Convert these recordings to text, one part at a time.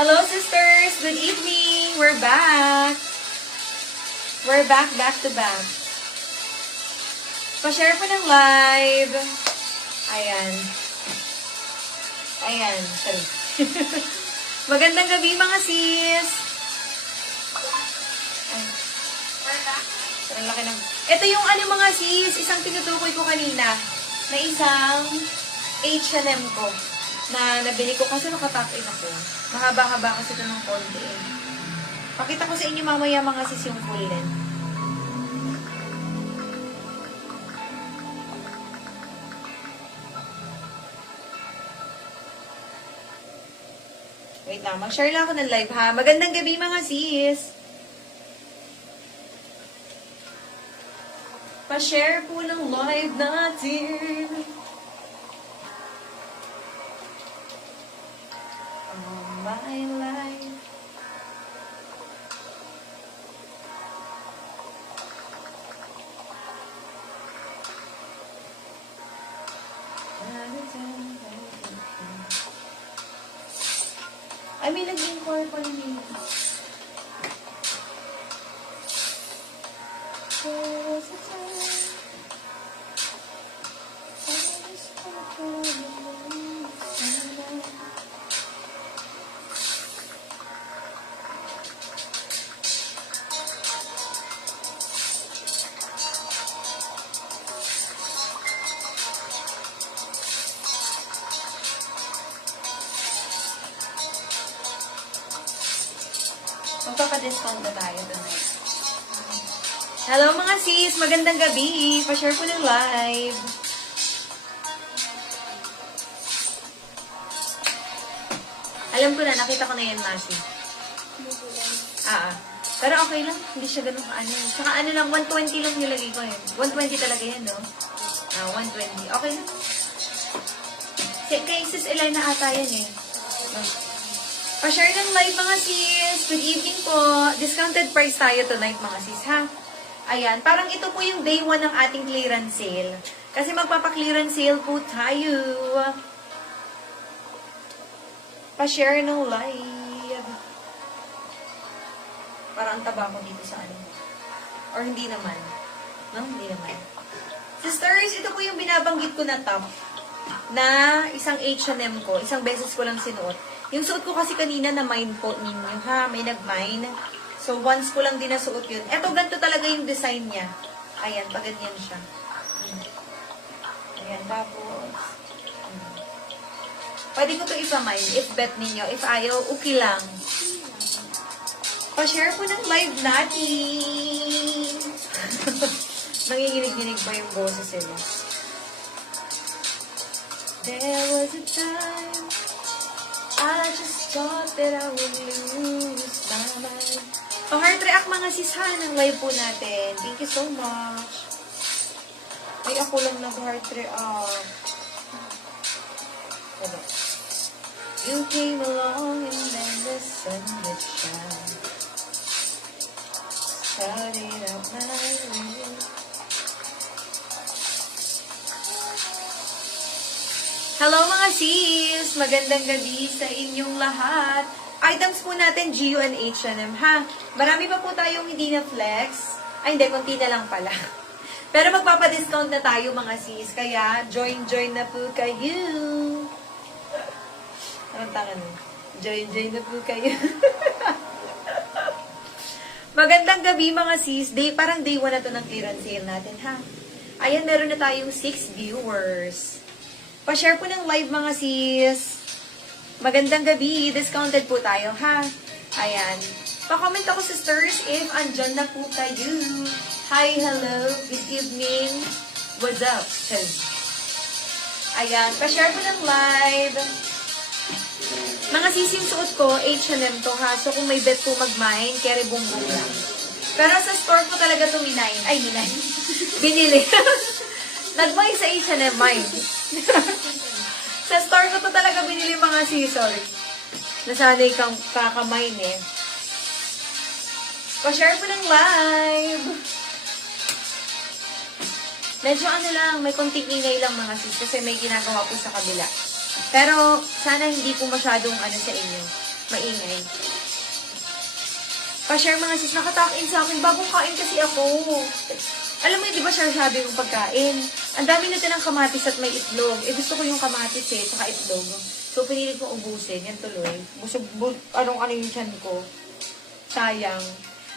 Hello, sisters! Good evening! We're back! We're back to back. Pa-share po ng live. Ayan. Ayan. Sorry. Magandang gabi, mga sis! Ayan. Parang laki ng... Ito yung ano, mga sis, isang tinutukoy ko kanina na isang H&M ko na nabili ko kasi nakatak in ako. Mahaba-haba kasi ito ng konti eh. Pakita ko sa inyo mamaya mga sis yung full length. Wait lang, mag-share lang ako ng live ha. Magandang gabi mga sis! Pa-share po ng live natin. My life. I mean, nag-inquire pa rin yun. Magpapa-discount na tayo tonight. Hello mga sis! Magandang gabi! Pa-share po ng live. Alam ko na, nakita ko na yan, Masi. Pero okay lang. Hindi siya ganun ka-ano. Saka ano lang, 120 lang nilagay ko yun. 120 talaga yan, no? 120. Okay lang. Kay sis Elena ata yan eh. Pa-share ng live mga sis. Good evening po. Discounted price tayo tonight mga sis ha. Ayan. Parang ito po yung day 1 ng ating clearance sale. Kasi magpapa-clearance sale po tayo. Pa-share ng live. Parang taba ko dito sa ano. Or hindi naman. No? Hindi naman. Sisters, ito po yung binabanggit ko na top. Na isang H&M ko. Isang beses ko lang sinuot. Yung suot ko kasi kanina na mine po ninyo, ha? May nag-mine. So, once ko lang din nasuot yun. Eto, ganito talaga yung design niya. Ayan, paganyan siya. Ayan, tapos. Pwede ko ito ipa-mine if bet ninyo. If ayaw, okay lang. Pa-share po ng live natin. Nanginginig-ginig pa yung boses nila. There was a time I just thought that I would lose my mind. Heart react mga sisha ng live po natin. Thank you so much. Ay, ako lang nag-heart react. You came along and then the sun would shine. Started out my way. Hello mga sis! Magandang gabi sa inyong lahat. Items po natin, GU and H&M, ha? Marami pa po tayong hindi na flex. Ay, hindi, konti na lang pala. Pero magpapadiscount na tayo mga sis. Kaya, join na po kayo. Anong tangan mo? Join na po kayo. Magandang gabi mga sis. Parang day 1 na to ng clearance sale natin, ha? Ayan, meron na tayong 6 viewers. Pa-share po ng live mga sis. Magandang gabi. Discounted po tayo, ha? Ayan. Pa-comment ako, sisters, if andyan na po kayo. Hi, hello. Good evening. What's up? Ayan. Pa-share po ng live. Mga sising suot ko, H&M to, ha? So, kung may bet po mag-mine, carry bumbong lang. Pero sa store ko talaga to minine. Ay, minine. Binili. Nag-mine sa H&M, mine. Sa mga sis, sorry. Nasanay kang kakamain eh. Pa-share po ng live. Medyo ano lang, may konting ingay lang mga sis kasi may ginagawa po sa kabila. Pero sana hindi po masyadong ano sa inyo, maingay. Pa-share mga sis, nakatalk in sa akin, bagong kain kasi ako. Alam mo, di ba sabi yung pagkain? Ang dami natin ng kamatis at may itlog. Eh, gusto ko yung kamatis eh, saka itlog. So, pinilit ko ubusin. Yan tuloy. Busog, anong yung tiyan ko. Sayang.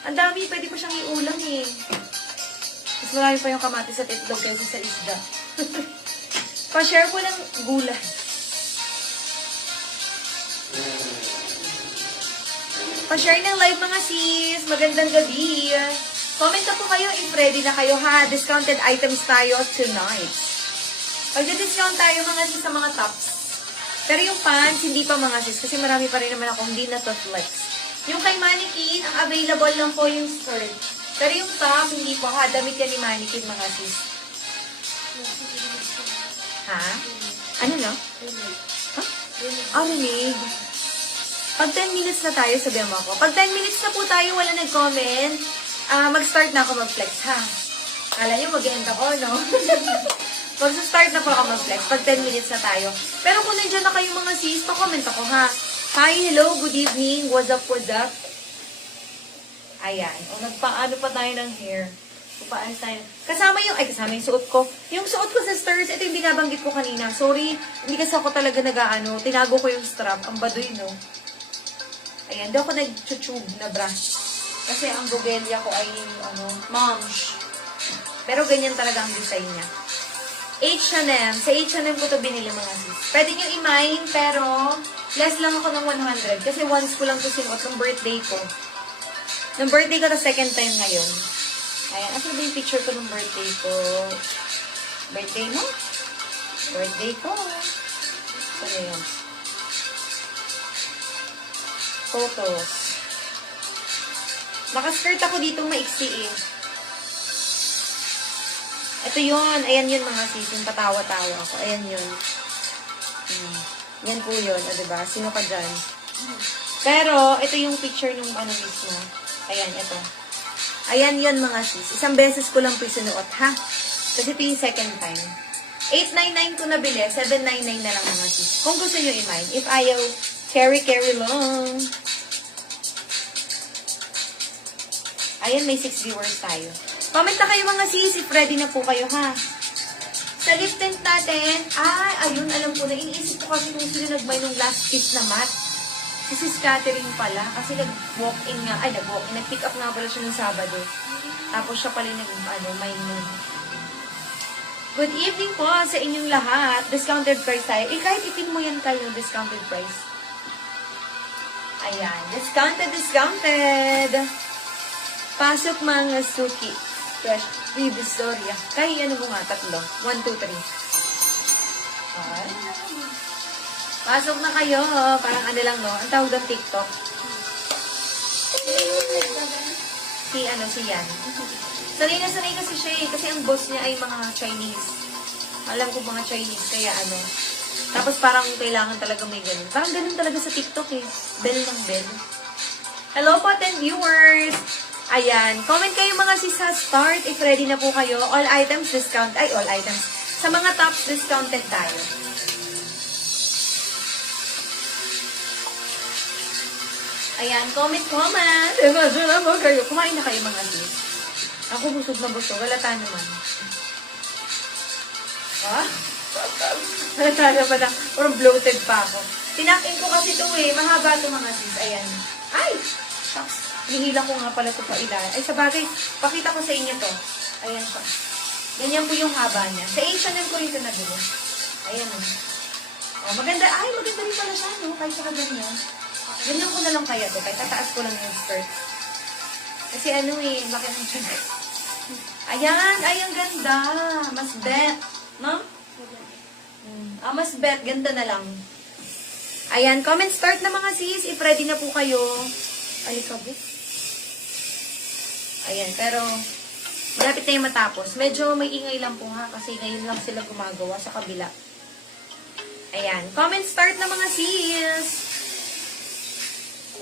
Ang dami, pwede pa siyang iulam eh. Mas marami pa yung kamatis at itlog kaysa sa isda. Pa-share po ng gulay. Pa-share ng live mga sis. Magandang gabi. Comment na po kayo if ready na kayo ha. Discounted items tayo tonight. Pagda-discount tayo mga sis sa mga tops. Pero yung pants, hindi pa mga sis. Kasi marami pa rin naman ako hindi na to flex. Yung kay Mannequin, ang available lang po yung skirt. Pero yung top, hindi po ha. Damit yan ni Mannequin mga sis. Ha? Ano no? Ha? Rinig. Pag 10 minutes na tayo, sabihan mo ako. Pag 10 minutes na po tayo, wala nag-comment. Mag-start na ako mag-flex, ha? Kala niyo mag-end ako, no? Mag-start na po ako mag-flex pag 10 minutes na tayo. Pero kung nandiyan na kayo mga sis, pa-comment ako, ha? Hi, hello, good evening, what's up, what's up? Ayan. O, nagpa-ano pa tayo ng hair. Papaayos tayo. Kasama yung suot ko. Yung suot ko sa stars, ito yung binabanggit ko kanina. Sorry, hindi kasi ako talaga nag-ano. Tinago ko yung strap. Ang baduy, no? Ayan, di ako nag-tube na brush. Kasi ang gogelya ko ay, moms. Pero ganyan talaga ang design niya. H&M. Sa H&M ko to binili mga sis. Pwede nyo i-mine, pero less lang ako ng 100. Kasi once ko lang to sinuot ng birthday ko. Ng birthday ko na second time ngayon. Ayan. Asa ba yung picture ko ng birthday ko? Birthday mo? Birthday ko. Ano yun? Photos. Naka-skirt ako dito maiksi eh. Ito yun. Ayan yun mga sis. Yung patawa-tawa ako. Ayan yun. Yan po yun. O diba? Sino ka dyan? Pero, ito yung picture nung mismo. Ayan, ito. Ayan yun mga sis. Isang beses ko lang po sinuot, ha? Kasi ito yung second time. 899 ko nabili. 799 na lang mga sis. Kung gusto nyo i-mine. If ayaw, carry long. Ayan, may 6 viewers tayo. Comment na kayo mga sis, if ready na po kayo ha. Sa lip tint natin, ayun, alam ko na, iniisip ko kasi kung sino nag-buy nung last kiss na matte. Si Sis Catherine pala, kasi nag-walk-in nga, nag-pick up nga pala siya ng Sabado. Tapos siya pala may noon. Good evening po sa inyong lahat. Discounted price tayo. Kahit ipin mo yan kayo, discounted price. Ayan, discounted. Pasok mga suki. Fresh. Divisoria. Kahit mo nga, 3. 1, 2, 3. Okay. Pasok na kayo. Parang lang, no? Ang tawag ng TikTok. Si Yan. Sanay na sanay kasi siya eh. Kasi ang boss niya ay mga Chinese. Alam ko mga Chinese. Kaya Tapos parang kailangan talaga may ganun. Parang ganun talaga sa TikTok eh. Bell ng bell. Hello po, 10 viewers! Ayan. Comment kayo mga sis sa start if ready na po kayo. All items discount. All items. Sa mga tops, discounted tayo. Ayan. Comment. Imagine naman kayo. Kumain na kayo mga sis. Ako busog na busog. Halata naman. Halata naman na. Or bloated pa ako. Tinakin ko kasi ito eh. Mahaba ito mga sis. Ayan. Ay! Shucks. Hinila ko nga pala ito pa ilan. Ay, sa bagay, pakita ko sa inyo to. Ayan siya. Ganyan po yung haba niya. Sa H&M ko ito nabili. Ayan o. Maganda. Ay, maganda rin pala siya, no? Kahit sa ganyan. Ganyan ko na lang kaya to. Kahit tataas ko lang yung skirt. Kasi laki ng tiyan. Ayan, ang ganda. Mas bet. No? Mas bet. Ganda na lang. Ayan, comment start na mga sis. If ready na po kayo. Alikabit. Ayan, pero malapit na yung matapos. Medyo may ingay lang po ha, kasi ngayon lang sila gumagawa sa kabila. Ayan. Comment start na mga sis.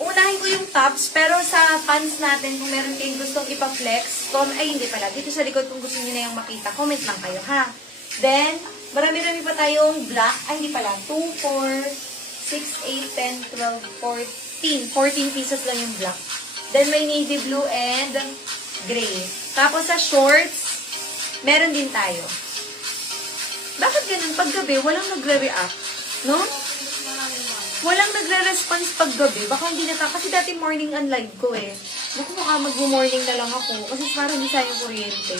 Unahin ko yung tops, pero sa fans natin, kung meron kayong gustong ipa-flex, ay hindi pala. Dito sa likod, kung gusto niyo na yung makita, comment lang kayo, ha? Then, marami-rami pa tayong black. Ay, hindi pala. 2, 4, 6, 8, 10, 12, 14. 14 pieces lang yung black. Then, may navy blue and gray. Tapos, sa shorts, meron din tayo. Bakit ganun? Paggabi, walang nagre-react. No? Walang nagre-response paggabi. Baka hindi kasi dati morning ang live ko eh. Naku, baka mag-morning na lang ako. Kasi parang hindi sayang kuryente.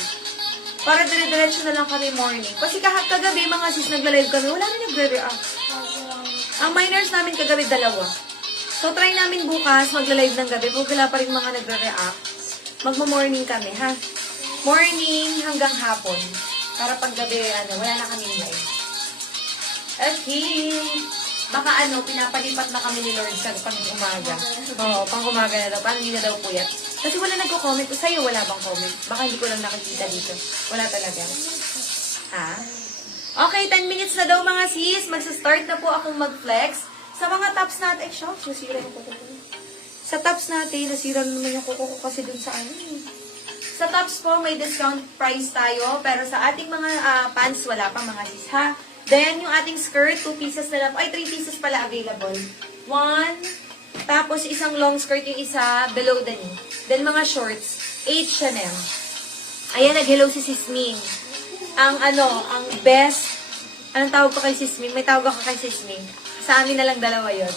Para dire-diretso na lang kami morning. Kasi kahit kagabi, mga sis, nagla-live kami, wala na nagre-react. Ang minors namin kagabi, 2. So, try namin bukas, magla-live ng gabi. Kung wala pa rin mga nagre-react, magmo-morning kami, ha? Morning hanggang hapon. Para paggabi, wala na kaming live. Okay. Baka pinapalipat na kami ni Lord sa pang-umaga. Oo, pang-umaga na daw. Paano hindi na daw puyat? Kasi wala nagko-comment. O sa'yo, wala bang comment? Baka hindi ko lang nakikita dito. Wala talaga. Ha? Okay, 10 minutes na daw mga sis. Magsa-start na po akong mag-flex. Sa mga tops natin, shucks, nasira yung kuko ko. Sa tops natin, nasira naman yung kuko ko kasi dun sa Sa tops po, may discount price tayo. Pero sa ating mga pants, wala pa mga sis, ha? Then, yung ating skirt, 2 pieces na lang. Ay, 3 pieces pala available. 1, tapos isang long skirt yung isa below the knee. Then, mga shorts, H&M. Ayan, nag-hello si Sis Ming. Ang best, anong tawag ko kay Sis Ming? May tawag ako kay Sis Ming. Sa amin na lang dalawa yun.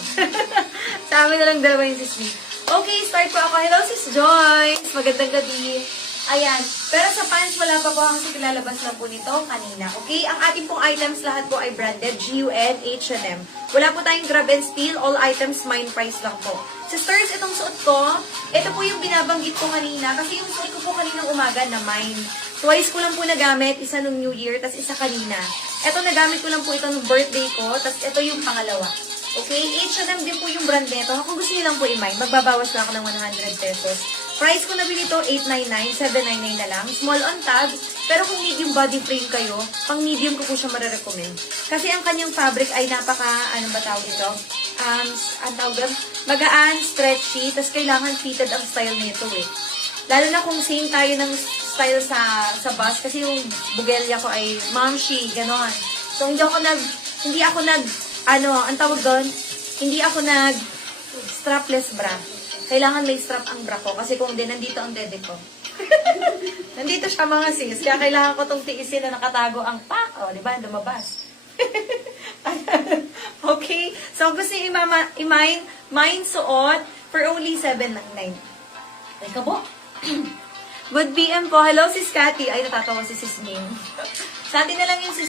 Sa amin na lang dalawa yung Sis Ming. Okay, start po ako. Hello, Sis Joyce. Magandang gabi. Ayan. Pero sa pants, wala pa po kasi kilalabas lang po nito kanina. Okay? Ang ating pong items lahat po ay branded, GUN, H&M. Wala po tayong grab and steal. All items, mine price lang po. Sisters, itong suot ko, ito po yung binabanggit ko kanina. Kasi yung suot ko po kaninang umaga na mine. Twice ko lang po nagamit. Isa nung New Year, tas isa kanina. Ito, nagamit ko lang po ito nung birthday ko. Tas ito yung pangalawa. Okay? H&M din po yung brand nito. Kung gusto niyo lang po i-mine, magbabawas lang ako ng 100 pesos. Price ko na binito, 899, 799 na lang. Small on tab. Pero kung medium body frame kayo, pang medium ko po siya marirecommend. Kasi ang kanyang fabric ay napaka, ano ba tawag ito? Ang tawag doon? Magaan, stretchy, tas kailangan fitted ang style nito eh. Lalo na kung same tayo ng style sa bus, kasi yung bugelya ko ay mamshi, ganon. So, hindi ako nag, ang tawag doon? Hindi ako nag strapless bra. Kailangan may strap ang bra ko. Kasi kung hindi, nandito ang dede ko. Nandito siya mga sis. Kaya kailangan ko itong tiisin na nakatago ang pak. O, di ba? Lumabas. Okay? So, gusto niyo mine suot for only 799. Ay ka po? Good PM po. Hello, sis Cathy. Ay, natatawa si sis Ming. Sa atin na lang yung sis